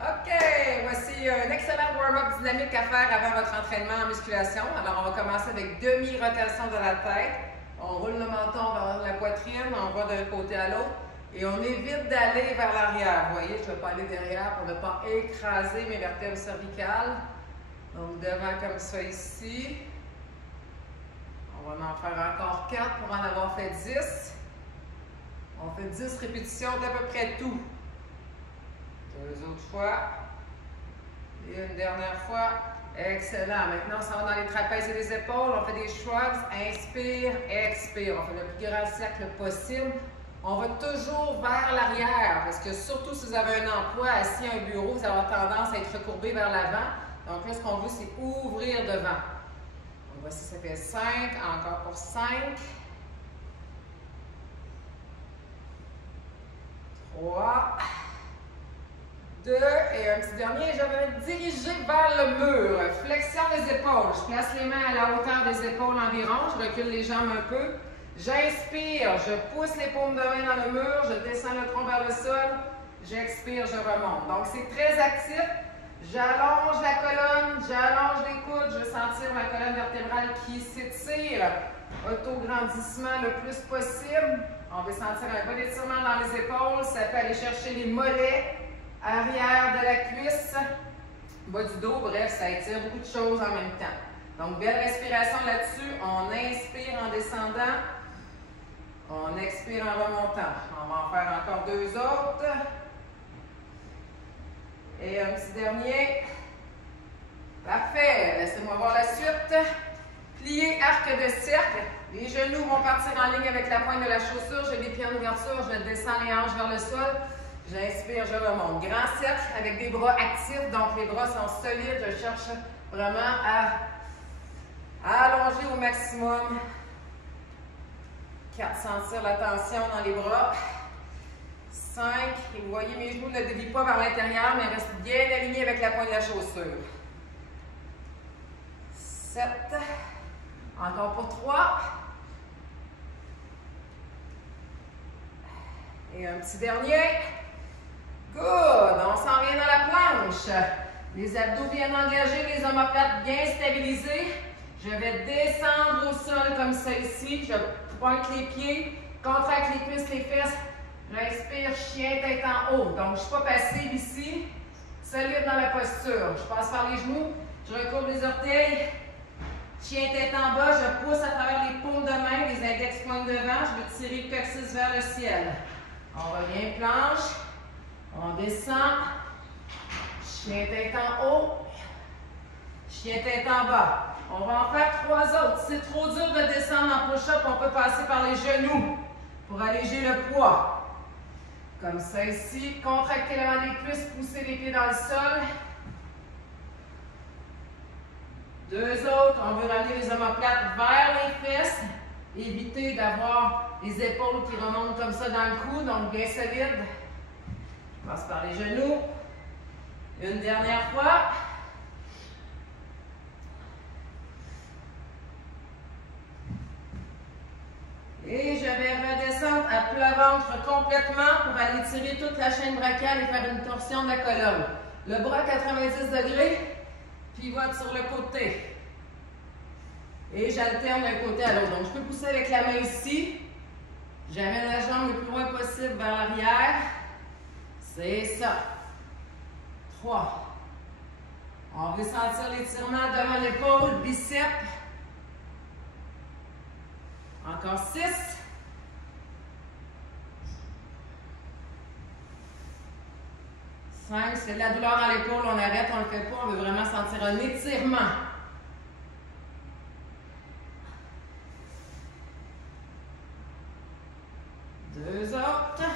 OK, voici un excellent warm-up dynamique à faire avant votre entraînement en musculation. Alors, on va commencer avec demi-rotation de la tête. On roule le menton vers la poitrine, on va d'un côté à l'autre et on évite d'aller vers l'arrière. Vous voyez, je ne vais pas aller derrière pour ne pas écraser mes vertèbres cervicales. Donc, devant comme ça ici. On va en faire encore 4 pour en avoir fait 10. On fait 10 répétitions d'à peu près tout. 2 autres fois. Et une dernière fois. Excellent. Maintenant, on s'en va dans les trapèzes et les épaules. On fait des shrugs. Inspire, expire. On fait le plus grand cercle possible. On va toujours vers l'arrière parce que surtout si vous avez un emploi assis à un bureau, vous avez tendance à être recourbé vers l'avant. Donc là, ce qu'on veut, c'est ouvrir devant. Donc voici, ça fait 5. Encore pour 5. 3. 2 et un petit dernier, je vais me diriger vers le mur. Flexion des épaules. Je place les mains à la hauteur des épaules environ. Je recule les jambes un peu. J'inspire, je pousse les paumes de main dans le mur. Je descends le tronc vers le sol. J'expire, je remonte. Donc, c'est très actif. J'allonge la colonne, j'allonge les coudes. Je veux sentir ma colonne vertébrale qui s'étire. Autograndissement le plus possible. On veut sentir un bon étirement dans les épaules. Ça peut aller chercher les mollets. Arrière de la cuisse, bas du dos, bref, ça étire beaucoup de choses en même temps. Donc, belle respiration là-dessus. On inspire en descendant. On expire en remontant. On va en faire encore 2 autres. Et un petit dernier. Parfait. Laissez-moi voir la suite. Plié, arc de cercle. Les genoux vont partir en ligne avec la pointe de la chaussure. J'ai les pieds en ouverture. Je descends les hanches vers le sol. J'inspire, je remonte. Grand cercle avec des bras actifs, donc les bras sont solides. Je cherche vraiment à allonger au maximum. 4, sentir la tension dans les bras. 5, et vous voyez mes genoux ne dévient pas vers l'intérieur, mais restent bien alignés avec la pointe de la chaussure. 7, encore pour 3. Et un petit dernier. Good! On s'en vient dans la planche. Les abdos bien engagés, les omoplates bien stabilisés. Je vais descendre au sol comme ça ici. Je pointe les pieds, contracte les cuisses, les fesses. J'inspire, chien, tête en haut. Donc, je ne suis pas passive ici. Solide dans la posture. Je passe par les genoux, je recourbe les orteils. Chien, tête en bas, je pousse à travers les paumes de main, les index pointent devant. Je veux tirer le coccyx vers le ciel. On revient planche. On descend, chien tête en haut, chien tête en bas. On va en faire 3 autres. Si c'est trop dur de descendre en push-up, on peut passer par les genoux pour alléger le poids. Comme ça ici, contracter l'avant des cuisses, pousser les pieds dans le sol. 2 autres, on veut ramener les omoplates vers les fesses. Éviter d'avoir les épaules qui remontent comme ça dans le cou, donc bien solide. On passe par les genoux. Une dernière fois. Et je vais redescendre à plat ventre complètement pour aller tirer toute la chaîne brachiale et faire une torsion de la colonne. Le bras 90 degrés, pivote sur le côté. Et j'alterne d'un côté à l'autre. Donc, je peux pousser avec la main ici. J'amène la jambe le plus loin possible vers l'arrière. C'est ça. 3. On veut sentir l'étirement devant l'épaule, biceps. Encore 6. 5. C'est de la douleur dans l'épaule, on arrête, on ne le fait pas. On veut vraiment sentir un étirement. 2 autres.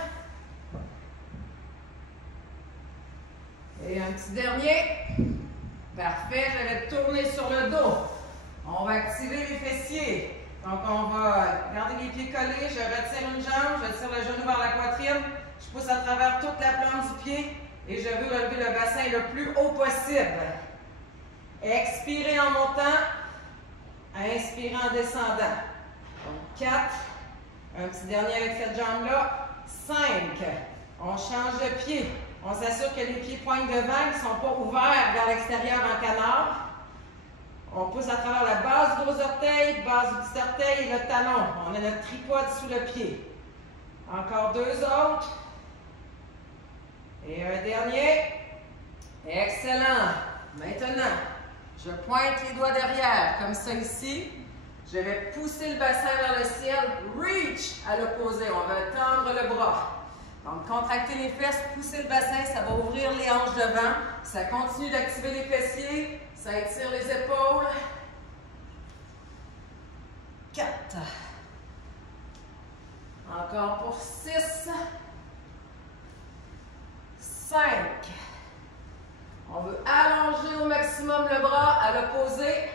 Et un petit dernier. Parfait, je vais tourner sur le dos. On va activer les fessiers. Donc, on va garder les pieds collés. Je retire une jambe, je tire le genou vers la poitrine. Je pousse à travers toute la plante du pied et je veux relever le bassin le plus haut possible. Expirez en montant, inspirez en descendant. Donc, 4. Un petit dernier avec cette jambe-là. 5. On change de pied. On s'assure que les pieds pointent devant, qu'ils ne sont pas ouverts vers l'extérieur en canard. On pousse à travers la base du gros orteil, base du petit orteil et le talon. On a notre tripode sous le pied. Encore deux autres. Et un dernier. Excellent. Maintenant, je pointe les doigts derrière, comme ça ici. Je vais pousser le bassin vers le ciel. Reach à l'opposé. On va tendre le bras. Donc, contracter les fesses, pousser le bassin, ça va ouvrir les hanches devant. Ça continue d'activer les fessiers. Ça étire les épaules. 4. Encore pour 6. 5. On veut allonger au maximum le bras à l'opposé.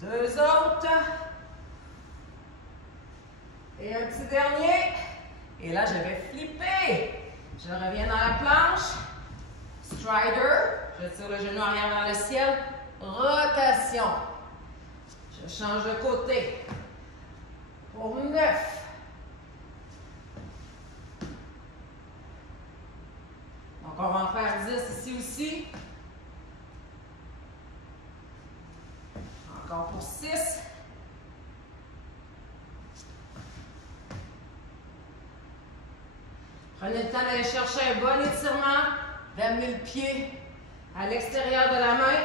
2 autres. Et un petit dernier. Et là, je vais flipper. Je reviens dans la planche. Strider. Je tire le genou arrière vers le ciel. Rotation. Je change de côté. Pour 9. Donc, on va en faire 10 ici aussi. Encore pour 6. Prenez le temps d'aller chercher un bon étirement, d'amener le pied à l'extérieur de la main.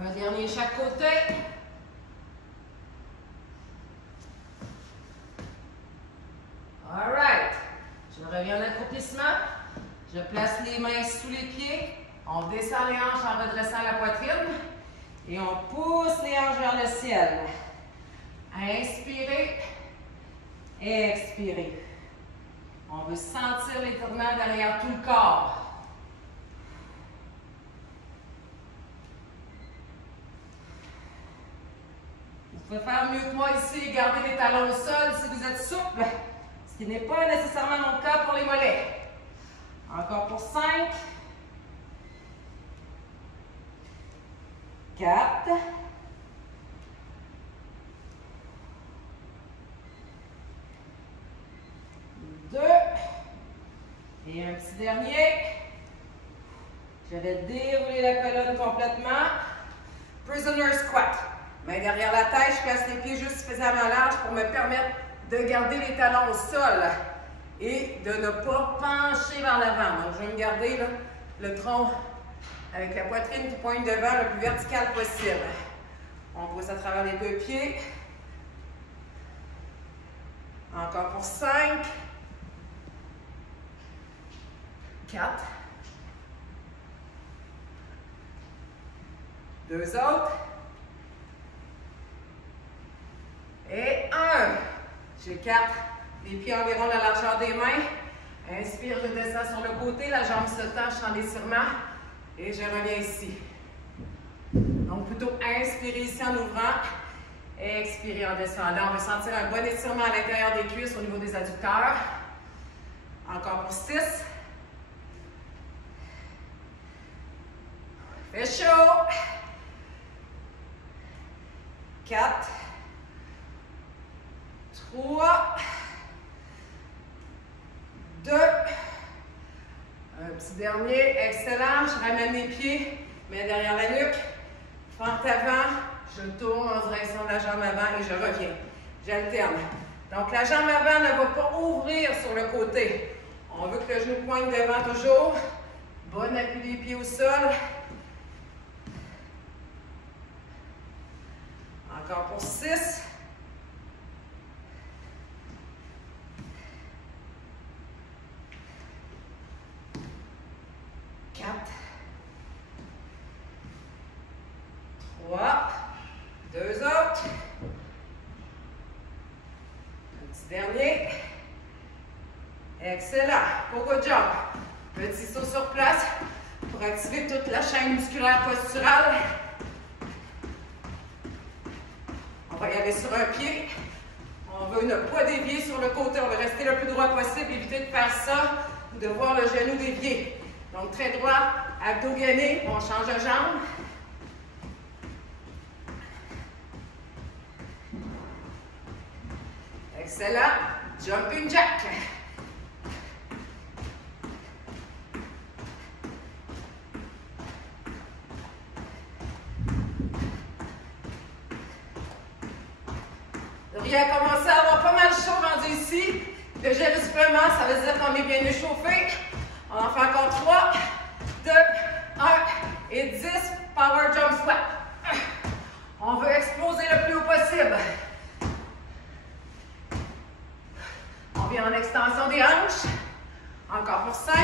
Un dernier chaque côté. All right. Je reviens en accroupissement. Je place les mains sous les pieds. On descend les hanches en redressant la poitrine. Et on pousse les hanches vers le ciel. Inspirez. Expirez. On veut sentir l'étirement derrière tout le corps. Vous pouvez faire mieux que moi ici et garder les talons au sol si vous êtes souple, ce qui n'est pas nécessairement mon cas pour les mollets. Encore pour 5. 4. 2. Et un petit dernier. Je vais dérouler la colonne complètement. Prisoner squat. Main derrière la tête, je place les pieds juste suffisamment larges pour me permettre de garder les talons au sol et de ne pas pencher vers l'avant. Donc, je vais me garder là, le tronc avec la poitrine qui pointe devant le plus vertical possible. On pousse à travers les deux pieds. Encore pour 5. 4. 2 autres. Et 1. J'écarte les pieds environ la largeur des mains. Inspire, je descends sur le côté, la jambe se tend, je suis en étirement. Et je reviens ici. Donc, plutôt inspirer ici en ouvrant. Expirer en descendant. On va sentir un bon étirement à l'intérieur des cuisses au niveau des adducteurs. Encore pour 6. Fait chaud. 4. 3. 2. Un petit dernier. Excellent. Je ramène les pieds, main derrière la nuque. Fente avant. Je tourne en direction de la jambe avant et je reviens. J'alterne. Donc, la jambe avant ne va pas ouvrir sur le côté. On veut que le genou pointe devant toujours. Bon appui des pieds au sol. Encore pour 6. 4. 3. 2 autres. Un petit dernier. Excellent. Pogo jump. Petit saut sur place pour activer toute la chaîne musculaire posturale. On va y aller sur un pied. On veut ne pas dévier sur le côté. On veut rester le plus droit possible. Éviter de faire ça ou de voir le genou dévier. Donc, très droit, abdos gainés. On change de jambe. Excellent. Jumping jack. Et à commencer à avoir pas mal chaud rendu ici. Le gel du supplément, ça veut dire qu'on est bien échauffé. On en fait encore 3, 2, 1 et 10. Power jump squat. On veut exploser le plus haut possible. On vient en extension des hanches. Encore pour 5,